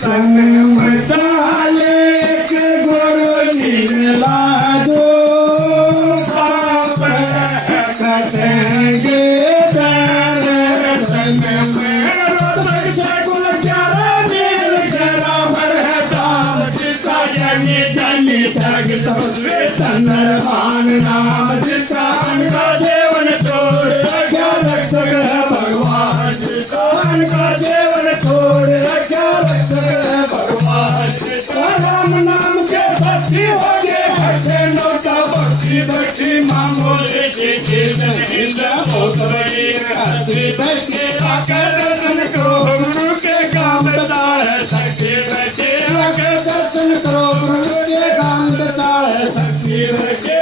संग मचाले के गुरु नीला दो पाप कटेंगे तेरे संग में रोज से कुल प्यारा नील तेरा भर है ताम जिसका जनी जनी सग तोरे चंद्रभान नाम जिसका अनका देवन तोड़ रक्षा रक्षक है भगवान जिसका अनका देवन तोड़ रक्षा रक्षक है भगवान जिसका राम नाम के भक्ति हो गए हर्षे नौका भक्ति भक्ति मामूली जी जिंद बहुत बड़ी हस्ती भक्ति आकर दर्शन करो गुरु के काम बता है शक्ति भक्ति आकर दर्शन करो गुरु के काम बता है शक्ति भक्ति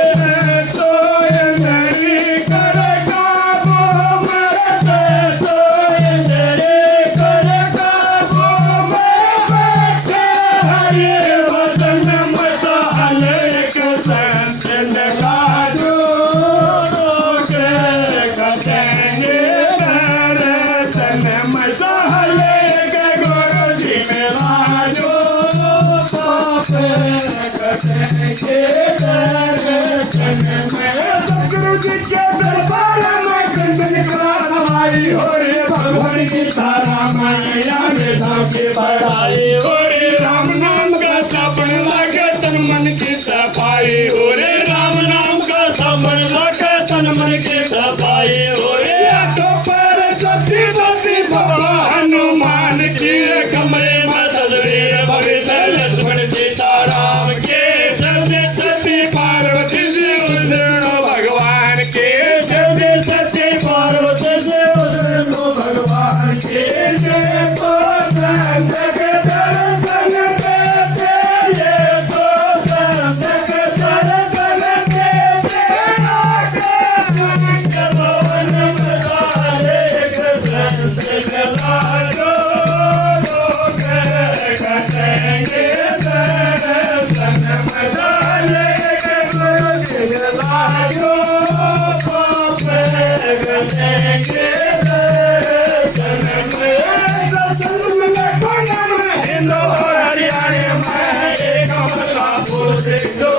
सतगुरु जी के दरबार में कंचन कराई हो रे भगवान की तारा माया में सबकी बढ़ाई हो रे राम नाम का सपन लागे तन मन की सफाई हो रे राम नाम का सपन लागे तन मन की सफाई हो रे आठों पर सती सती बाबा हनुमान की कमरे में तस्वीर भगत लक्ष्मण सीता राम के सती सती पार्वती जी उधरणो भगवान के सती सती पार्वती जी उधरणो भगवान के जय तो संग दर्शन देते ये तो संग दर्शन देते कलोन मसाले कृष्ण से लाजो लोग कटेंगे दर्शन मसाले गुरु जी लाजो पाप कटेंगे दर्शन में हिंदू और हरियाणे में एक मथुरापुर दो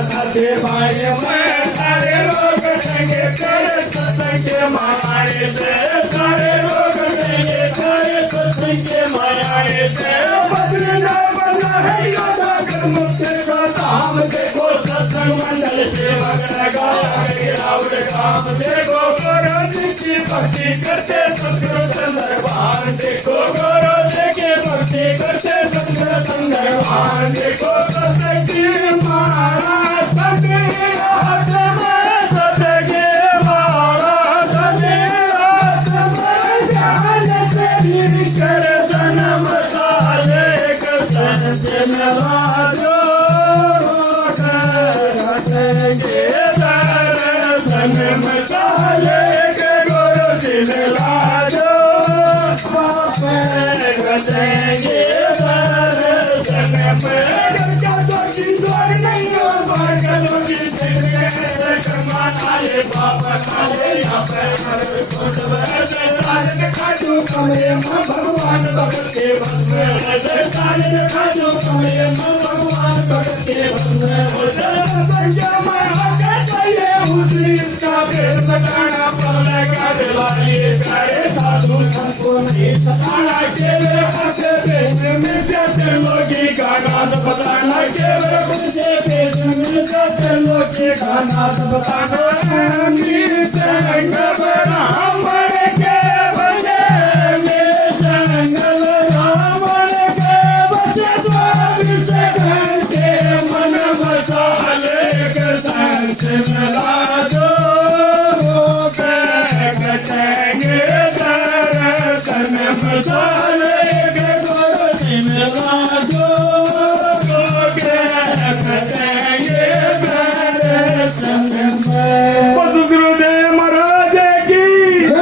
साथी भाई में सारे लोग देंगे तेरे सत्संग के मायाए से सारे लोग देंगे तेरे सत्संग के मायाए से बदलना बदला है योदा कर मुक्ति का धाम देखो सत्संग मंडल सेवक लगाया गिरावट काम देखो गुरु जी की भक्ति करते सतगुरु चंद्रभान देखो गुरु जी की भक्ति करते सतगुरु चंद्रभान देखो सतगी महाराज सतगी हाथ में सतगी महाराज सतगी हाथ में ध्यान से कर जन्म साले कृष्ण से नवाजो करेंगे दर्शन मसाले के गुरु जी ने लाजो पाप कटेंगे दर्शन में क्या दोषी द्वार नहीं हो पाएगा दोषी कमाए बाबा खाले यहाँ पे खाजू कमरे में भगवान भगत के बस में खाजू कमरे में भगवान भगत के बस में संजय में आके चाहिए उसी इसका भेद बताना पड़े का दिवाली प्यारे साधु संतो नहीं सताना केवल ऐसे भेद में जैसे लोगी का नाद बताना केवल मुझे भेद में जैसे लोगी का नाद बताना मीर संग ब्राह्मण के बजे में जंगल रावण के बजे द्वार से घर के मन मसाले के संग से मिला दो